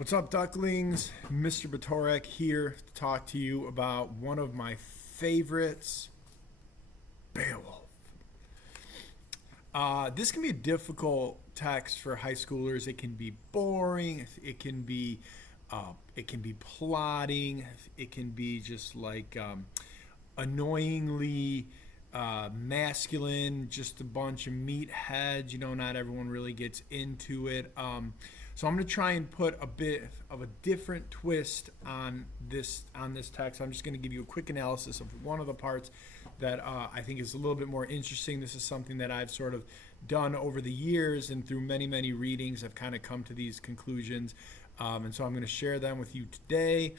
What's up, ducklings? Mr. Batorek here to talk to you about one of my favorites, Beowulf. This can be a difficult text for high schoolers. It can be boring. It can be plotting. It can be just like annoyingly masculine, just a bunch of meatheads. Not everyone really gets into it. So I'm going to try and put a bit of a different twist on this text. I'm just going to give you a quick analysis of one of the parts that I think is a little bit more interesting. This is something that I've sort of done over the years, and through many, many readings, I've kind of come to these conclusions. And so I'm going to share them with you today.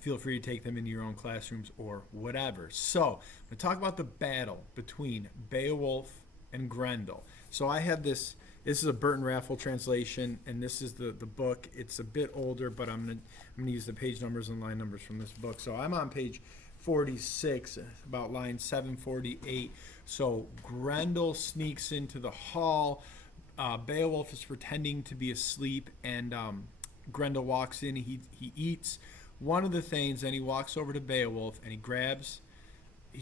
Feel free to take them into your own classrooms or whatever. So I'm going to talk about the battle between Beowulf and Grendel. So I have this. This is a Burton Raffle translation, and this is the book. It's a bit older, but I'm gonna use the page numbers and line numbers from this book. So I'm on page 46, about line 748. So Grendel sneaks into the hall. Beowulf is pretending to be asleep, and Grendel walks in. He eats one of the things, and he walks over to Beowulf, and he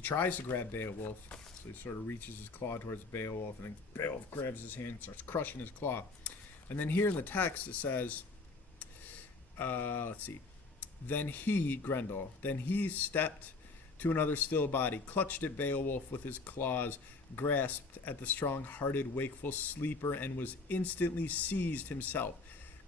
tries to grab Beowulf. So he sort of reaches his claw towards Beowulf, and then Beowulf grabs his hand and starts crushing his claw. And then here in the text it says, let's see, Grendel, then he stepped to another still body, clutched at Beowulf with his claws, grasped at the strong-hearted, wakeful sleeper, and was instantly seized himself.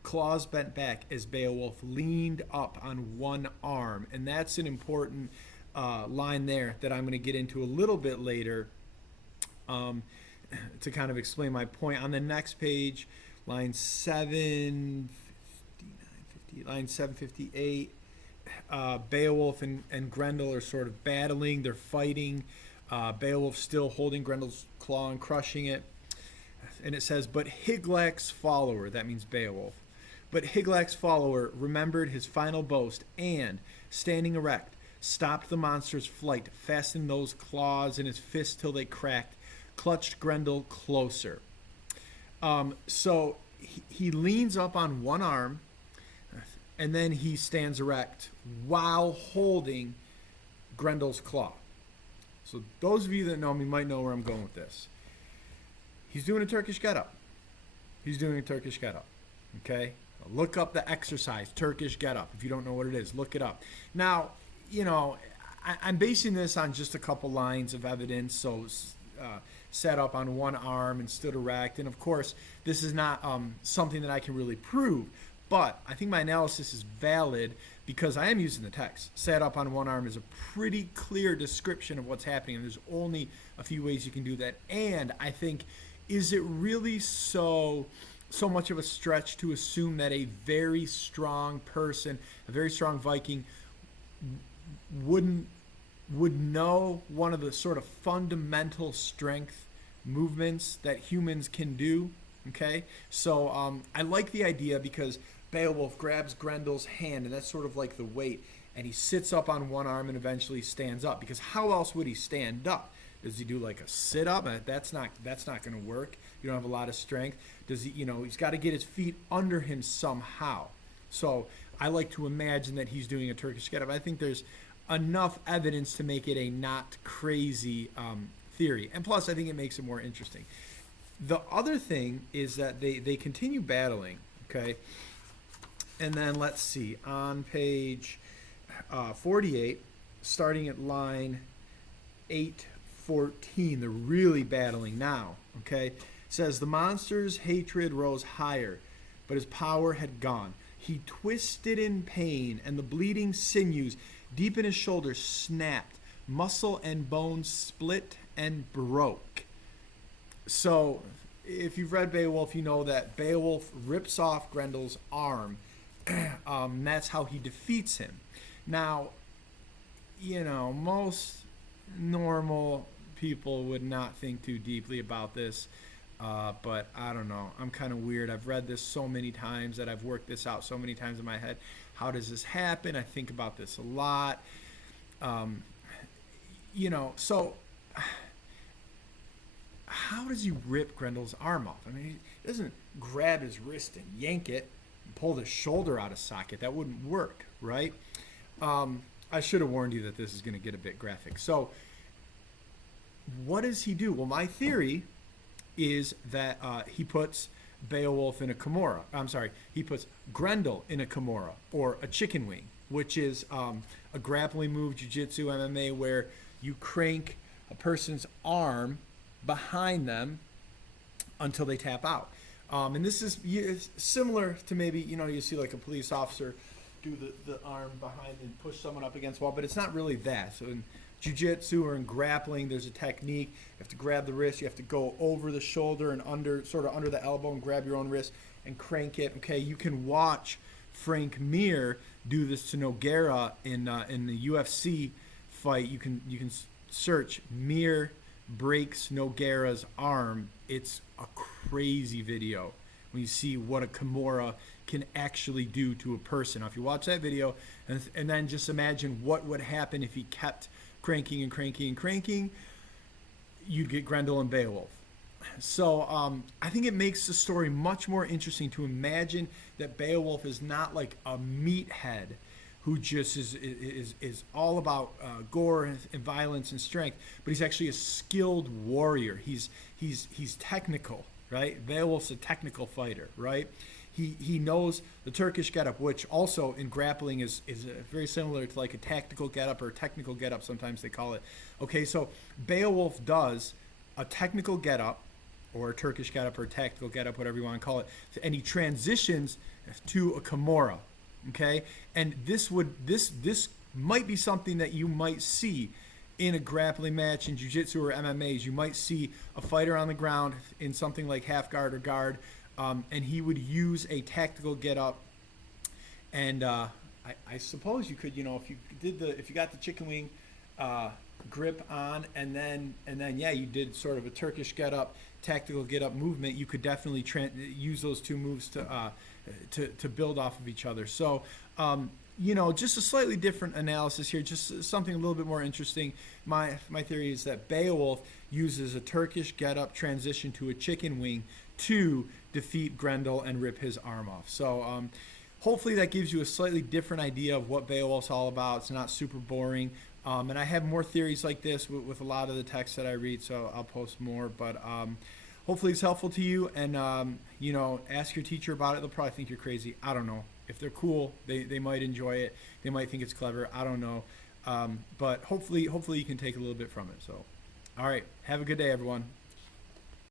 Claws bent back as Beowulf leaned up on one arm. And that's an important line there that I'm going to get into a little bit later to kind of explain my point. On the next page, line 758, Beowulf and Grendel are sort of battling. They're fighting. Beowulf still holding Grendel's claw and crushing it. And it says, but Higlac's follower, that means Beowulf, but Higlac's follower remembered his final boast and, standing erect, stopped the monster's flight, fastened those claws in his fists till they cracked, clutched Grendel closer. So he leans up on one arm, and then he stands erect while holding Grendel's claw. So those of you that know me might know where I'm going with this. He's doing a Turkish get-up. Okay? Look up the exercise, Turkish get-up. If you don't know what it is, look it up. Now, I'm basing this on just a couple lines of evidence. So sat up on one arm and stood erect. And of course, this is not something that I can really prove. But I think my analysis is valid because I am using the text. Sat up on one arm is a pretty clear description of what's happening. And there's only a few ways you can do that. And I think, is it really so much of a stretch to assume that a very strong person, a very strong Viking, would know one of the sort of fundamental strength movements that humans can do? Okay, so I like the idea because Beowulf grabs Grendel's hand, and that's sort of like the weight, and he sits up on one arm and eventually stands up, because how else would he stand up? Does he do like a sit-up? That's not going to work. You don't have a lot of strength. Does he? He's got to get his feet under him somehow. So I like to imagine that he's doing a Turkish get-up. I think there's enough evidence to make it a not crazy theory. And plus, I think it makes it more interesting. The other thing is that they continue battling, okay? And then let's see, on page 48, starting at line 814, they're really battling now, okay? It says, the monster's hatred rose higher, but his power had gone. He twisted in pain, and the bleeding sinews deep in his shoulders snapped. Muscle and bone split and broke. So, if you've read Beowulf, you know that Beowulf rips off Grendel's arm. That's how he defeats him. Now, most normal people would not think too deeply about this. But I don't know. I'm kind of weird. I've read this so many times that I've worked this out so many times in my head. How does this happen? I think about this a lot. So how does he rip Grendel's arm off? I mean, he doesn't grab his wrist and yank it. pull the shoulder out of socket. That wouldn't work, right? I should have warned you that this is going to get a bit graphic. So what does he do? Well, my theory is that he puts Beowulf in a kimura. I'm sorry, he puts Grendel in a kimura, or a chicken wing, which is a grappling move, jiu-jitsu, MMA, where you crank a person's arm behind them until they tap out. And this is similar to maybe, you see like a police officer do the arm behind and push someone up against the wall, but it's not really that. So in jiu-jitsu or in grappling, there's a technique. You have to grab the wrist, you have to go over the shoulder and sort of under the elbow and grab your own wrist and crank it. Okay, you can watch Frank Mir do this to Nogueira in the UFC fight. You can search Mir breaks Nogueira's arm. It's a crazy video when you see what a kimura can actually do to a person. Now, if you watch that video and then just imagine what would happen if he kept cranking and cranking and cranking, you'd get Grendel and Beowulf. So I think it makes the story much more interesting to imagine that Beowulf is not like a meathead who just is all about gore and violence and strength, but he's actually a skilled warrior. He's technical, right? Beowulf's a technical fighter, right? He knows the Turkish getup, which also in grappling is very similar to like a tactical getup or a technical getup, sometimes they call it. Okay, so Beowulf does a technical getup, or a Turkish getup, or a tactical getup, whatever you want to call it, and he transitions to a kimura. Okay, and this might be something that you might see in a grappling match in jiu-jitsu or MMAs. You might see a fighter on the ground in something like half guard or guard, and he would use a tactical get-up. And I suppose you could, if you got the chicken wing grip on, and then yeah, you did sort of a Turkish get-up, tactical get-up movement, you could definitely use those two moves to build off of each other. So just a slightly different analysis here, just something a little bit more interesting. My theory is that Beowulf uses a Turkish get-up transition to a chicken wing to defeat Grendel and rip his arm off. So hopefully that gives you a slightly different idea of what Beowulf's all about. It's not super boring. And I have more theories like this with a lot of the texts that I read, so I'll post more. But hopefully it's helpful to you, and ask your teacher about it. They'll probably think you're crazy. I don't know. If they're cool, they might enjoy it. They might think it's clever. I don't know. But hopefully you can take a little bit from it. So, all right. Have a good day, everyone.